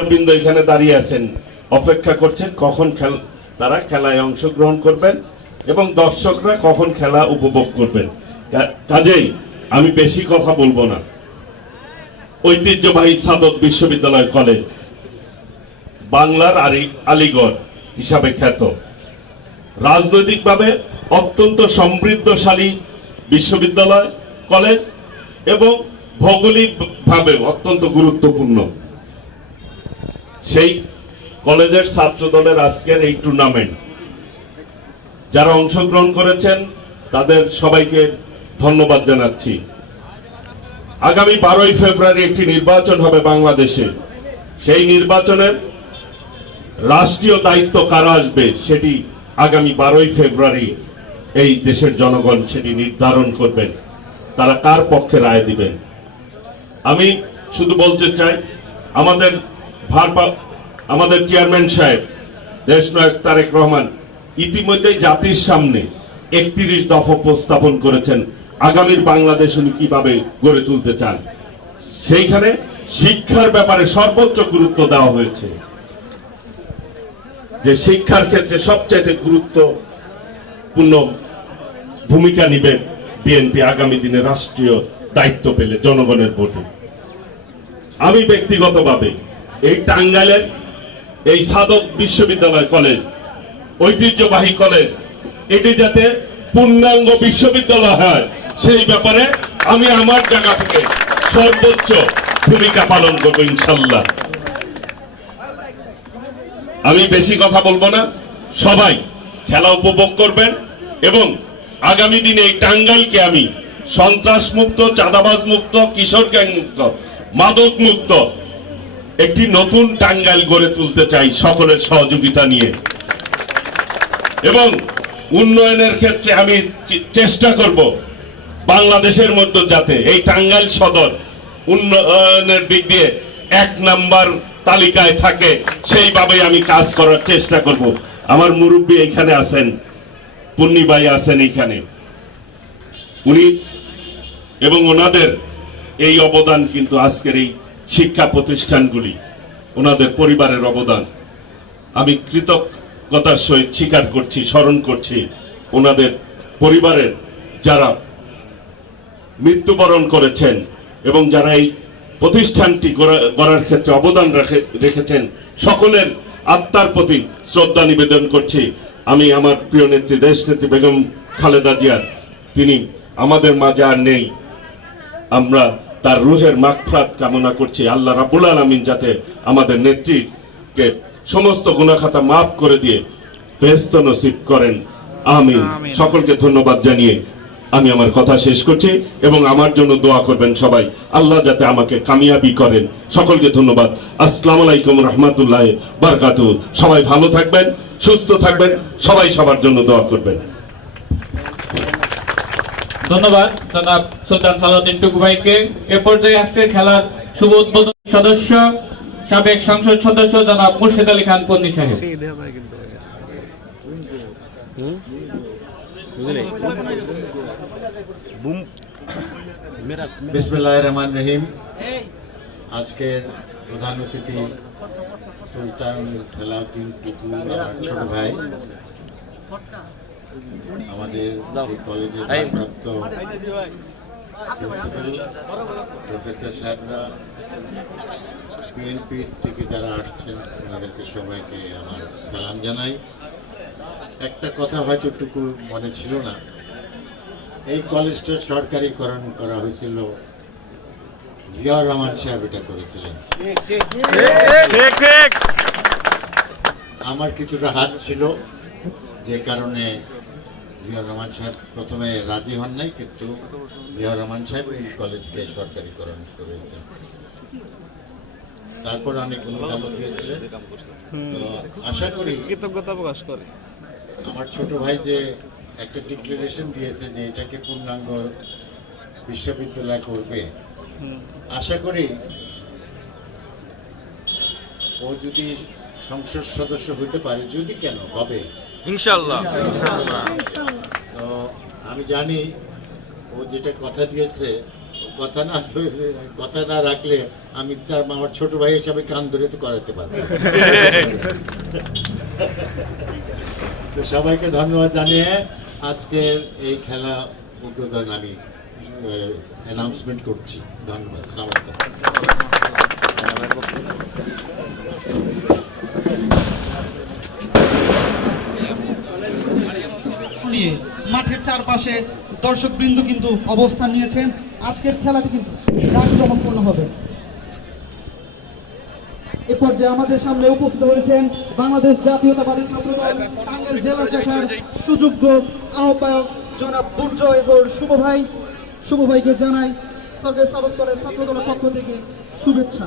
বৃন্দ এখানে দাঁড়িয়ে আছেন, অপেক্ষা করছেন কখন খেল, তারা খেলায় অংশগ্রহণ করবেন এবং দর্শকরা কখন খেলা উপভোগ করবেন। কাজেই আমি বেশি কথা বলব না। ঐতিহ্যবাহী সাদত বিশ্ববিদ্যালয় কলেজ, বাংলার আলি- আলিগড় হিসাবে খ্যাত। রাজনৈতিকভাবে অত্যন্ত সমৃদ্ধশালী বিশ্ববিদ্যালয়, কলেজ এবং ভৌগোলিকভাবে অত্যন্ত গুরুত্বপূর্ণ। সেই কলেজের ছাত্র দলের আজকের এই টুর্নামেন্ট যারা অংশগ্রহণ করেছেন, তাদের সবাইকে ধন্যবাদ জানাচ্ছি। আগামী বারোই ফেব্রুয়ারি একটি নির্বাচন হবে বাংলাদেশে। সেই নির্বাচনের রাষ্ট্রীয় দায়িত্ব কারা আসবে, সেটি আগামী বারোই ফেব্রুয়ারি এই দেশের জনগণ সেটি নির্ধারণ করবেন। তারা কার পক্ষে রায় দিবেন? আমি শুধু বলতে চাই, আমাদের আমাদের চেয়ারম্যান সাহেব দেশ তারেক রহমান, ইতিমধ্যেই জাতির সামনে একত্রিশ দফা উপস্থাপন করেছেন। আগামীর বাংলাদেশ উনি কীভাবে গড়ে তুলতে চান? সেইখানে শিক্ষার ব্যাপারে সর্বোচ্চ গুরুত্ব দেওয়া হয়েছে। যে শিক্ষার ক্ষেত্রে সবচাইতে গুরুত্বপূর্ণ ভূমিকা নিবে বিএনপি আগামী দিনে রাষ্ট্রীয় দায়িত্ব পেলে জনগণের ভোটে। আমি ব্যক্তিগতভাবে এই টাঙ্গাইলের এই সাধক বিশ্ববিদ্যালয় কলেজ, ঐতিহ্যবাহী কলেজ, এটি যাতে পূর্ণাঙ্গ বিশ্ববিদ্যালয় হয়, সেই ব্যাপারে আমি আমার জায়গা থেকে সর্বোচ্চ ভূমিকা পালন করব ইনশাল্লাহ। আমি বেশি কথা বলব না, সবাই খেলা উপভোগ করবেন এবং আগামী দিনে এই টাঙ্গাইলকে আমি সন্ত্রাস মুক্ত, চাঁদাবাজ মুক্ত, কিশোর গ্যাং মুক্ত, মাদক মুক্ত একটি নতুন টাঙ্গাইল গড়ে তুলতে চাই সকলের সহযোগিতা নিয়ে। এবং উন্নয়নের ক্ষেত্রে আমি চেষ্টা করব বাংলাদেশের মধ্যে যাতে এই টাঙ্গাইল সদর উন্নয়নের দিক দিয়ে এক নাম্বার তালিকায় থাকে সেইভাবে আমি কাজ করার চেষ্টা করব। আমার মুরব্বী এখানে আছেন ভাই আছেন এখানে উনি এবং ওনাদের এই অবদান কিন্তু আজকের এই শিক্ষা প্রতিষ্ঠানগুলি, ওনাদের পরিবারের অবদান। আমি কৃতজ্ঞতার সহিত স্বীকার করছি, স্মরণ করছি ওনাদের পরিবারের যারা মৃত্যুবরণ করেছেন এবং যারা এই প্রতিষ্ঠানটি গড়া- গড়ার ক্ষেত্রে অবদান রাখে- রেখেছেন, সকলের আত্মার প্রতি শ্রদ্ধা নিবেদন করছি। আমি আমার প্রিয় নেত্রী দেশ নেত্রী বেগম খালেদা জিয়া তিনি আমাদের মাঝে আর নেই। আমরা তার রুহের মাগফরাত কামনা করছি। আল্লাহ রাবুল আলমিন যাতে আমাদের নেত্রীকে সমস্ত গুণাখাতা মাফ করে দিয়ে বেহস্ত নসিব করেন। আমিন। সকলকে ধন্যবাদ জানিয়ে আমি আমার কথা শেষ করছি এবং আমার জন্য দোয়া করবেন সবাই। আল্লাহ যাতে আমাকে কামিয়াবি করেন। সকলকে ধন্যবাদ। আসসালাম আলাইকুম রহমতুল্লাহ বারকাতু সবাই ভালো থাকবেন সুস্থ থাকবেন সবাই সবার জন্য দোয়া করবেন। ধন্যবাদ জনাব সুলতান সালাউদ্দিন টুকু ভাইকে। এ পর্যায়ে আজকের খেলার শুভ উদ্বোধন সদস্য, সাবেক সংসদ সদস্য জনাব মুর্শিদ আলী খান পন্নী সাহেব। রহমান রহিম। আজকের প্রধান অতিথি সুলতান সালাউদ্দিন টুকু ছোট ভাই। আমাদের এই কলেজের ভারপ্রাপ্ত প্রিন্সিপাল প্রফেসর সাহেবরা বিএনপির থেকে যারা আসছেন ওনাদেরকে সবাইকে আমার সালাম জানাই। একটা কথা হয়তো টুকু মনে ছিল না। এই কলেজটা সরকারিকরণ করা হয়েছিল জিয়াউর রহমান সাহেব এটা করেছিলেন। আমার কিছুটা হাত ছিল যে কারণে জিয়াউর রহমান সাহেব প্রথমে রাজি হন নাই কিন্তু জিয়াউর রহমান সাহেব এই কলেজকে সরকারিকরণ করেছেন তারপর অনেক অনুদান দিয়েছিলেন তো আশা করি কৃতজ্ঞতা প্রকাশ করে। আমার ছোট ভাই যে একটা ডিক্লারেশন দিয়েছে যে এটাকে পূর্ণাঙ্গ বিশ্ববিদ্যালয় করবে আশা করি ও যদি সংসদ সদস্য হতে পারে যদি কেন হবে? ইনশাআল্লাহ। তো আমি জানি ও যেটা কথা দিয়েছে কথা না কথা না রাখলে আমি তার আমার ছোট ভাই হিসাবে কান ধরে তো করাতে পারব। তো সবাইকে ধন্যবাদ জানিয়ে আজকের এই খেলা উদ্বোধন আমি অ্যানাউন্সমেন্ট করছি। ধন্যবাদ নিয়ে মাঠের চারপাশে দর্শকবৃন্দ কিন্তু অবস্থান নিয়েছেন। আজকের খেলাটি কিন্তু জাঁকজমকপূর্ণ হবে। এ পর্যায়ে আমাদের সামনে উপস্থিত হয়েছেন বাংলাদেশ জাতীয়তাবাদী ছাত্রদল, টাঙ্গাইল জেলা শাখার সুযোগ্য আহ্বায়ক জনাব দুর্জয় এবং শুভ ভাই শুভ ভাইকে জানাই সরকারি সাদত কলেজ ছাত্রদলের পক্ষ থেকে শুভেচ্ছা।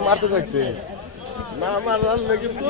মারতে না আমার রান্না কিন্তু